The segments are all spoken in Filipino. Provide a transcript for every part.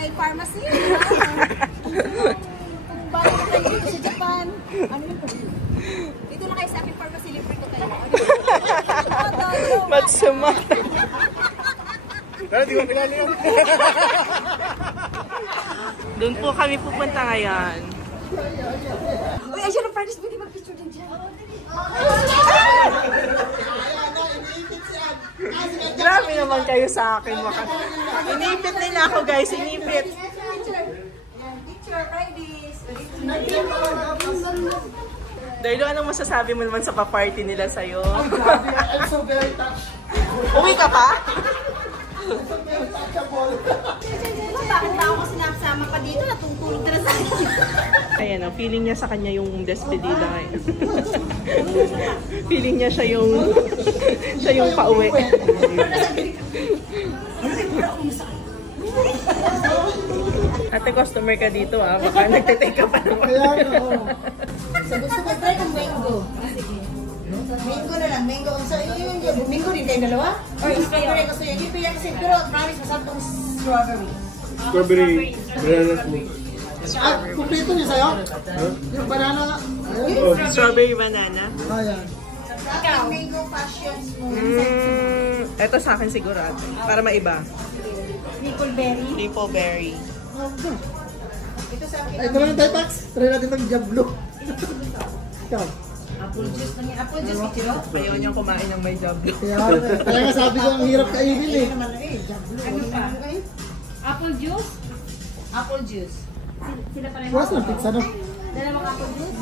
may pharmacy. Kung bago na kayo dito sa Japan, ano yun? Dito na kayo sa aking pharmacy, libre ko kayo. Matsumata. Pero di ko pinali yun. Doon po kami pupunta ngayon. Uy, ay siya na Francis, pwede mag-picture din dyan. Grabe naman kayo sa akin. Inipit nila ako guys, inipit. Picture, Fridays. Darlo, anong masasabi mo naman sa pa-party nila sa'yo? I'm so very touched. Uwi ka pa? Bakit ba ako sinasama pa dito? Natutulog na sa akin. Ayan, feeling niya sa kanya yung despedida. Feeling niya siya yung pauwi. Ate, customer ka dito ah. Baka nagtitake ka pa naman. So gusto ko try kung mango. Mango na lang, mango. So yun, mango rin kayo dalawa? Or strawberry gusto yun? Hindi pa kasi, pero promise masarap tong strawberry. Strawberry. Banana food. Kumpleto niya sa'yo? Yung banana? Strawberry banana. Ayan. Ikaw? Mango passions mo. Ito sa akin sigurado. Para maiba. Maple berry. Maple berry. Ito sa akin. Ay, ito lang tayo, Pax. Try natin ng Diablo. Ikaw. Apple juice lang yan. Apple juice, Kichiro? Ayaw niyang kumain ng may jablo. Kaya nga sabi ko, ang hirap kainin eh. Ano pa? Apple juice? Apple juice. Sila pa rin. Bukas ng pizza, no? Dalawang apple juice?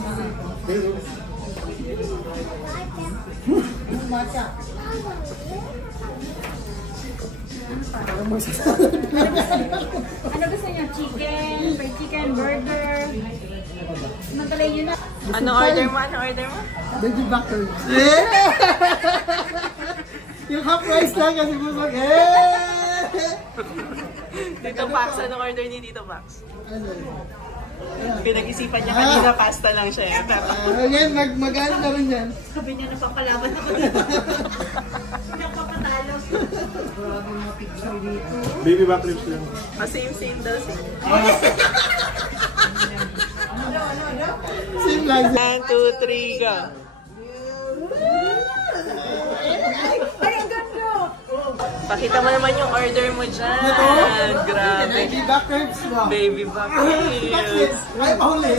Matcha. Ano gusto niyo? Chicken, fried chicken, burger. Magkalay yun na. Ano order mo? Ano order mo? Baby backer. Yung half price lang kasi busog. Tito Pax, anong order ni Tito Pax? Ano? Pinag-isipan niya kanina, pasta lang siya. Ayan, mag-ano na rin yan. Sabi niya, napapalaban ako dito. Napapatalo. Grabe mga picture dito. Baby back lips lang. Same daw. Same lang. 1, 2, 3, go! Ay, ang ganda! Pakita mo naman yung order mo dyan. Grabe. Baby backers mo. Baby back ribs. Ay, mahuli.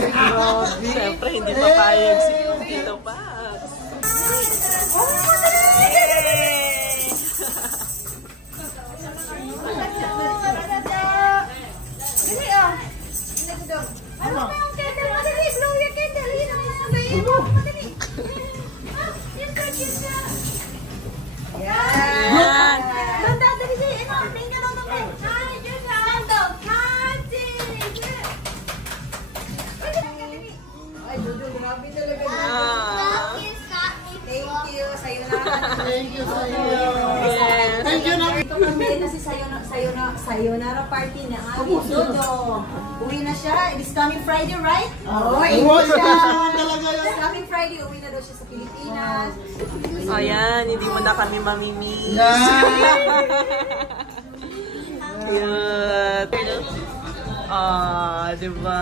Siyempre, hindi papayag si Tito Pax. Ano ba yung kettle? Madali, blow your kettle. Yun ang sasabihin mo. Madali. Yan, yan, yan. Yan. Ganda, dali, dali. Ano, tingnan lang naman. Ay, yun na. Ganda. Ay, Dodo, grabe talaga. Thank you. Sa'yo na. Thank you sa'yo. Yes. Thank you na. Ito kami na si Sayonara party na aming Dodo. Uwi na siya. It is coming Friday, right? Oo, Talaga yun. This coming Friday, uwi na daw siya sa Pilipinas. Ayan, hindi mo na kami mamimiss. Cute. Ah, diba?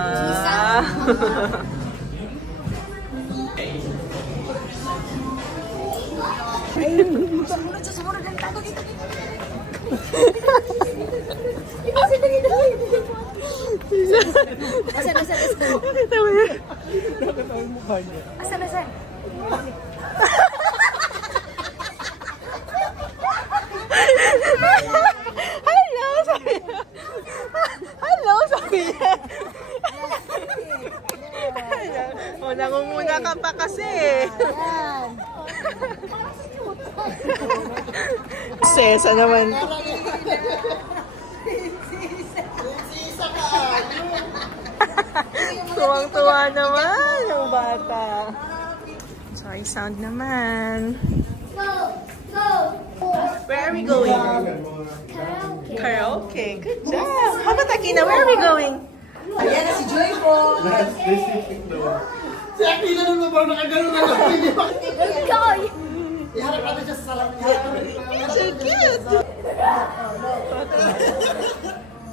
Sumunod sa sumunod ng tago dito. Dito. Asan? Asan? Hello, sabi niya. Nangunguna ka pa kasi. Sesa naman. Tuwang-tuwa naman yung bata. Sorry, sound naman. Where are we going? Karaoke. Good job. How about Akina? Where are we going? Ayan na si Joy po. Si Akina naman ba nakagano na lang? Joy! Iharap natin siya sa salamin. So cute.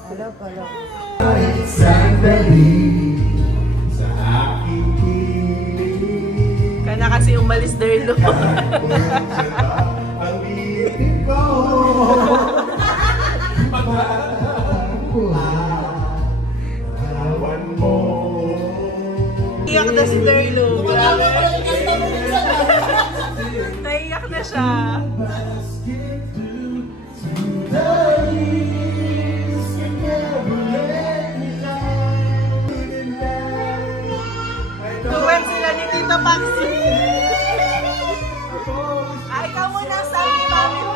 Hello, hello. Kana kasi umalis Derlo. Ang ibig ko. Awan mo. Iyak na si Derlo. Wala pa rin kasta mo minsan. Naiyak na siya. Tuwem sila ni Tito Paxi. Ay, ikaw muna sa aking mami mo.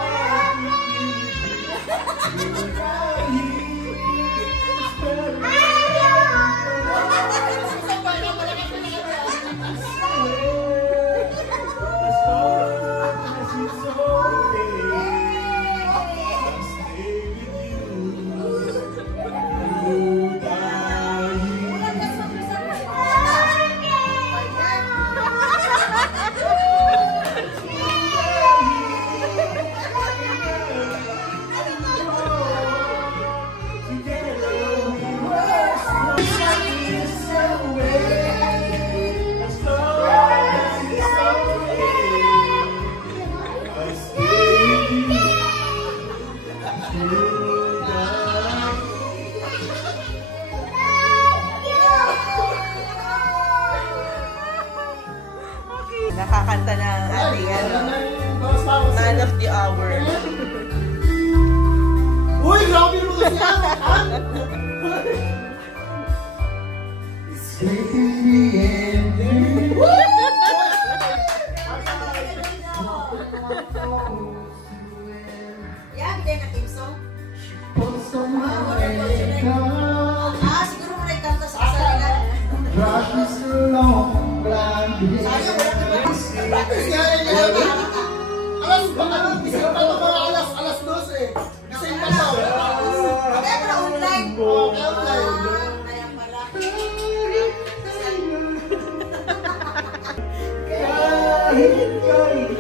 Nakakanta na ang ating Man of the Hour. Uy, grabe mo kasi Yan, hindi na team song. Siguro mo nagkanta sa kasalanan. Sayang, wala ka ba? Practice nga rin yan. Alas 12 eh. Kasi yung pasaw. Kaya pala online. Okay, online. Kaya pala.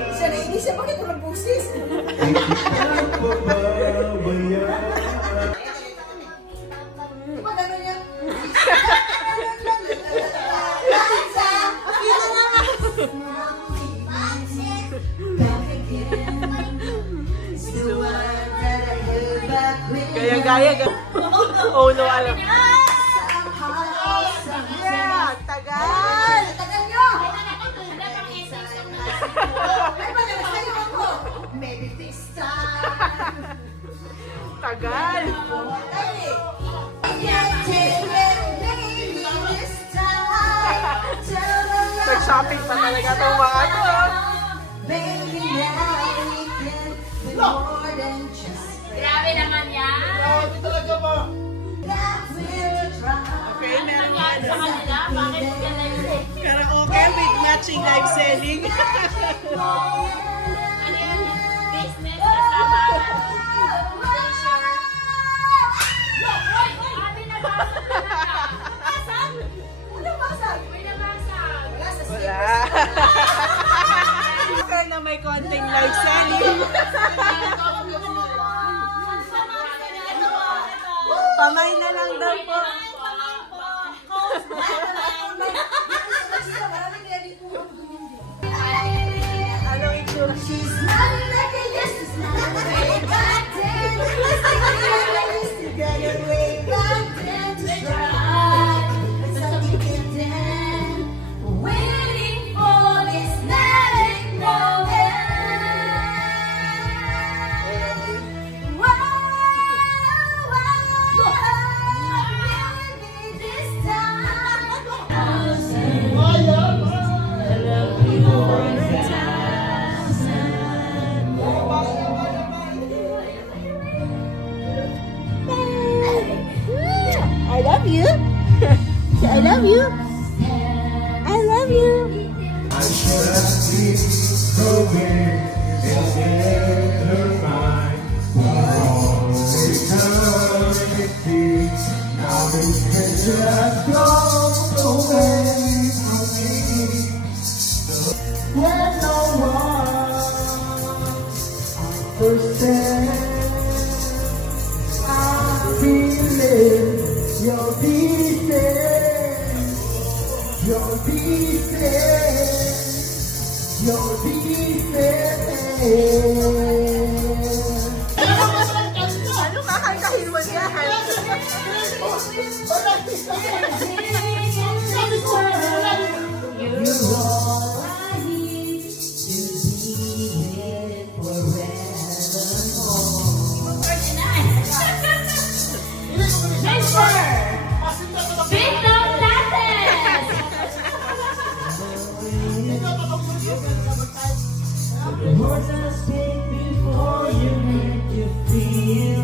Siya nainis siya, bakit walang busis? Di ba gano'n yan? Lanza! Akira na nga! Gaya-gaya. Oh no, alam. Yeah, tagal! Tagal nyo! Ay, ba naman sa'yo ako? Maybe this time. Tagal! Nag-shopping pa talaga itong mga to. Grabe naman yan. Grabe talaga ba? Okay, meron nga Sa kanila, bakit yan na yun? karaoke with matching live selling. Ano yan? Business kasama. Hoy! Grabe nabasag talaga. Basag? Ano basag? May nabasag. Wala sa Wala. Okay na may konting live selling. Pamay na lang daw po. Anong itsura? Waiting for this letting go. I love you. I love you. I love you. I should have been going in her mind for all eternity. Now this picture has gone away from me. When no one understands, I believe. Your defense, your defense, your defense. Ano kakantahin mo yan? You're all I need to be here forevermore. Big Love Classes! What does take before you make you feel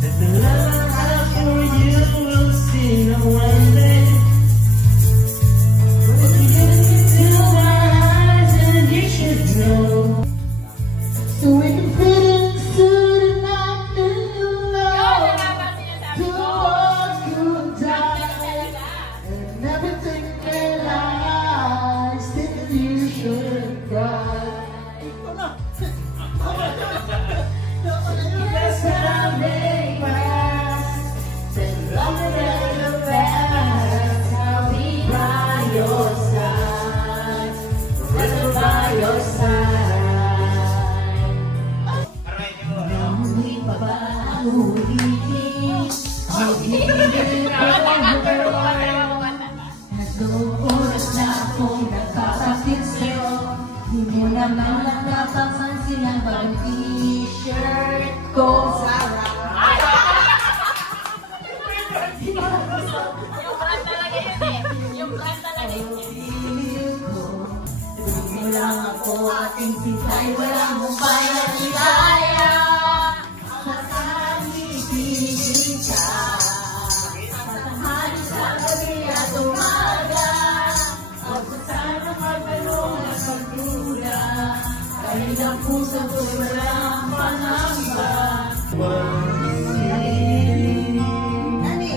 that the love I have for you will see no ending? But you look into my eyes and you should know. So we can fit into the night that you know. To walk good time and everything that I think you should cry. That's how they pass. Then longer than the past. I'll be by your side. Forever by your side. Ngunit pa ba ang ulitin? Mag-ibig ako ngayon. Nag-uuras na akong nagkakapit sa'yo. Di mo naman nagpapansin ang bagong t-shirt ko. Yung brand talaga yun eh. Yung brand talaga yun. Di mo lang ako ating sitay. Wala mong bayang ligaya. Matangipigil ka. Matahali sa gabi at umaga. Magsasana magtanong at magduda. Kahit ang puso ko'y walang pangamba. Nani?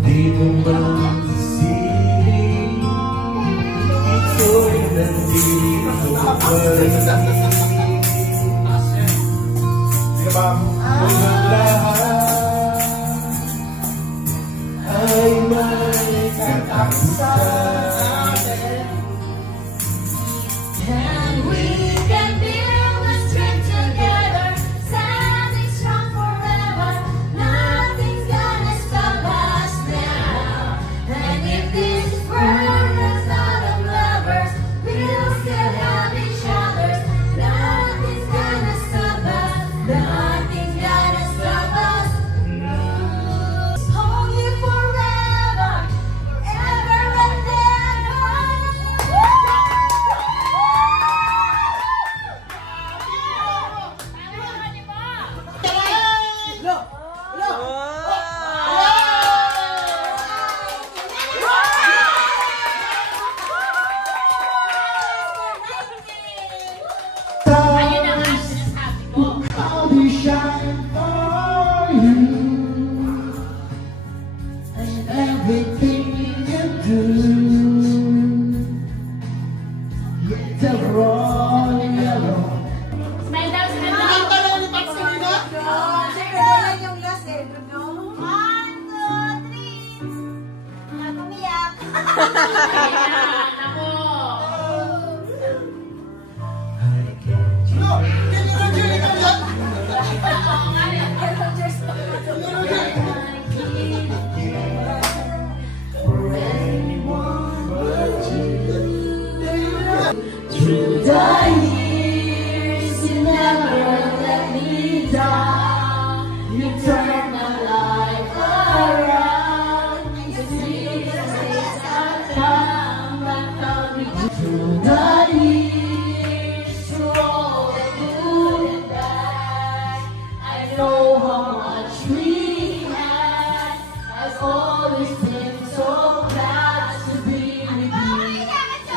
Di mo masisili, ito'y nandito pa rin. Sige ba? Ang lahat ay may kataksan. And we can build a strength together, standing strong forever. Nothing's gonna stop us now. And if this world is not of lovers, we'll still have each other. Nothing's gonna stop us. Nothing's gonna stop us. Hold you forever, ever and ever. Ayun ang sinasabi mo. I'll be shining for you, and everything you do. Yet the wrong yellow. Smile daw, smile daw. Yung last eh. 1, 2, 3. Umiyak. Ayan, ako. I can't for anyone but you. Through the years, you never let me down. You turned my life around. The sweetest days I found with you. Through the years, through all the good and bad, I know how much we had. I've always been so glad to be with you.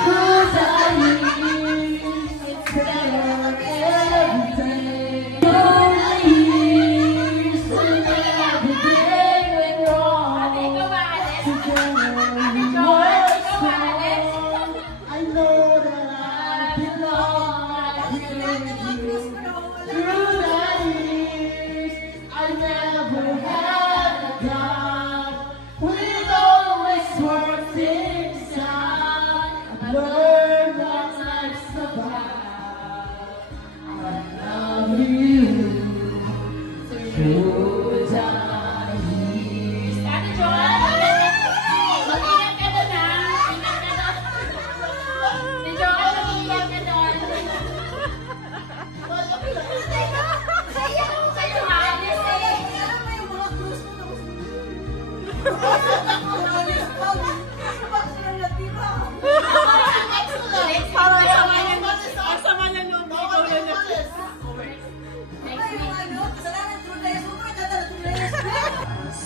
Through the years, it's better every day. Through the years, and every day went wrong. Together we were strong. I know that I belong here with you.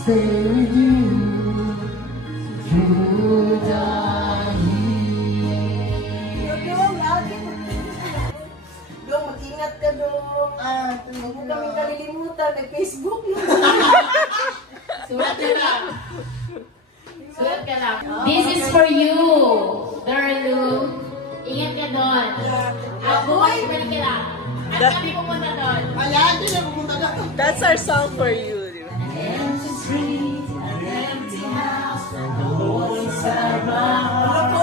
stay with you through the Dong, mag-ingat ka, Dong. Huwag mo kami kalilimutan. May Facebook yun. Sulat ka lang. Sulat ka lang. This is for you, Darlu. Ingat ka doon. Buhay pa ka lang. At kami pumunta doon. Ayan, hindi na pumunta na. That's our song for you. empty street, an empty house, no one inside my heart.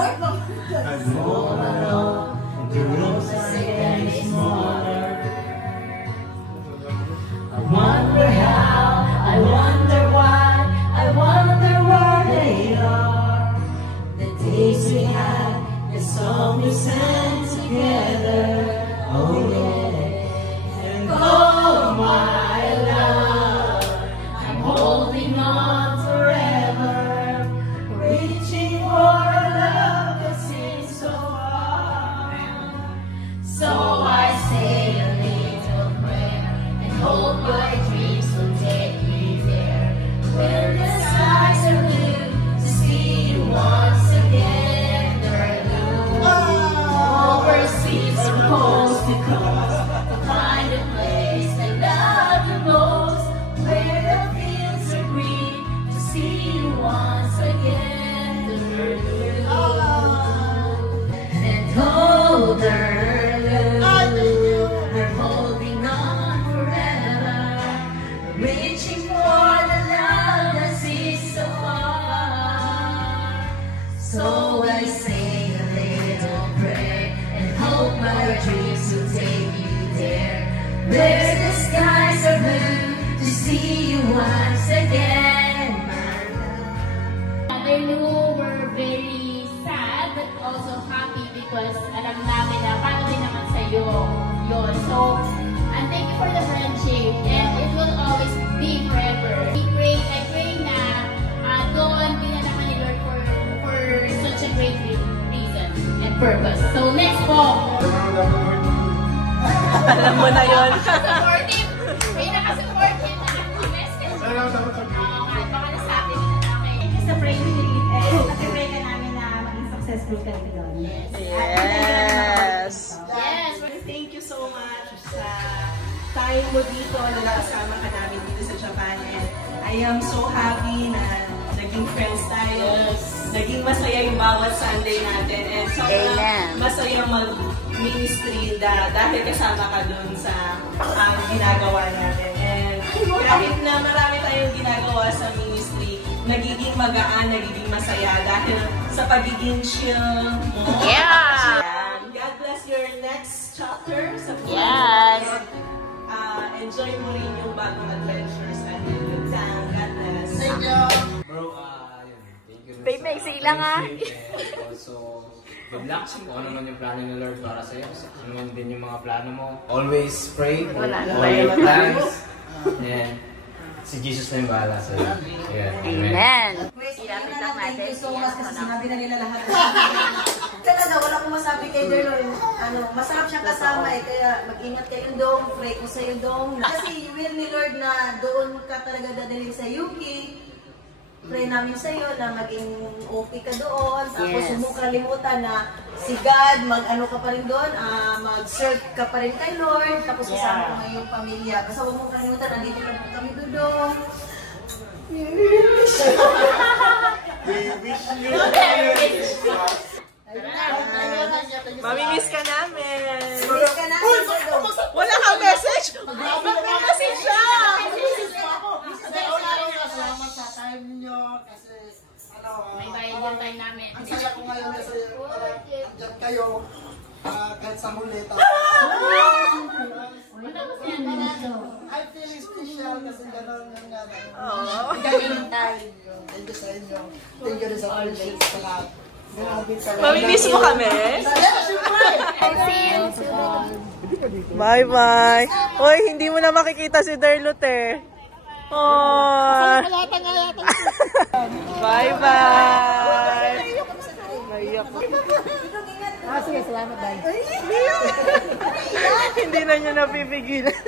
I'm all alone, the rooms are getting smaller. I wonder how, I wonder why, I wonder where they are. The days we had, the song we sang together. Oh yeah, and oh my love, I'm holding on forever, reaching for a love that seems so far. So I say a little prayer and hope my dreams will take me there, where the skies are blue, to see you once again. Overseas or coast to coast, to find a place I love the most, where the fields are green, to see you once again. And hold her, we're holding on forever, reaching for the love that sees so far. So I say a little prayer and hope my dreams will take you there, where the skies are blue, to see you once again. Mother Lou, we're very sad but also happy because alam namin na paano din naman sa'yo yun. So, and thank you for the friendship and it will always be forever. I pray na doon din na naman ni Lord for such a great reason and purpose. So, next po. Alam mo na yun. Supportive. May nakasupportive na message. Baka nasabi din na namin. Just a pray pray ka namin na maging successful ka rin doon. Yes. Yes. Thank you so much sa time mo dito na nakasama ka namin dito sa Japan. And I am so happy na naging friends tayo. Naging masaya yung bawat Sunday natin. And sobrang masaya mag-ministry dahil kasama ka dun sa ginagawa natin. And kahit na marami tayong ginagawa sa ministry, nagiging magaan, nagiging masaya dahil sa pagiging chill mo. Yeah. God bless your next chapter sa buhay. Yes. Enjoy mo rin yung bagong adventures at good time. God bless. Thank you. Bro, yun. Thank you. Babe, may sila nga. And also, good luck kung ano man yung plano ni Lord para sa'yo. Ano man din yung mga plano mo. Always pray for all your plans. And si Jesus na yung bahala sa'yo. Yeah. Amen. Ilapit lang natin. Thank you so much kasi sinabi na nila lahat. Talaga, wala akong masabi kay Darlo. Masarap siyang kasama eh. Kaya mag-ingat kayo Dong. Pray ko sa'yo Dong. Kasi will ni Lord na doon ka talaga dadalhin sa UK. Pray namin sa'yo na maging okay ka doon. Tapos huwag mong kalimutan na si God, mag-ano ka pa rin doon, mag-serve ka pa rin kay Lord. Tapos kasama ko ngayong pamilya. Basta huwag mong kalimutan, nandito lang po kami doon. We wish you. Mamimiss ka namin. Miss ka namin Dong. Wala kang message? Mag-message na. Salamat sa time ninyo kasi May bayad yung time namin. ang saya ko ngayon kasi andyan kayo kahit sa huli. I feel special kasi gano'n yung bigay ng time. Thank you sa inyo. Thank you rin sa friendship sa lahat. Mamimiss mo kami? Bye-bye. Hoy, hindi mo na makikita si Darlot eh. Oh. Bye-bye. Naiyak. Sige, salamat dahil. Hindi na niya napipigilan.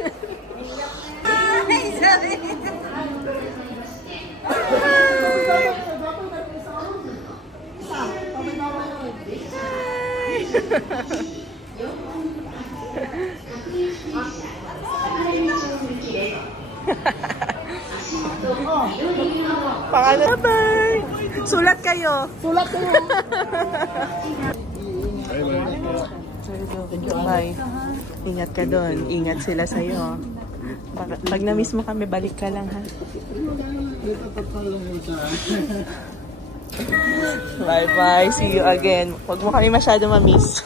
Pangalan. Bye! Sulat kayo. Sulat ko. Bye. Ingat ka doon. Ingat sila sa'yo. Pag na-miss mo kami, balik ka lang, ha? Bye-bye. See you again. Huwag mo kami masyado ma-miss.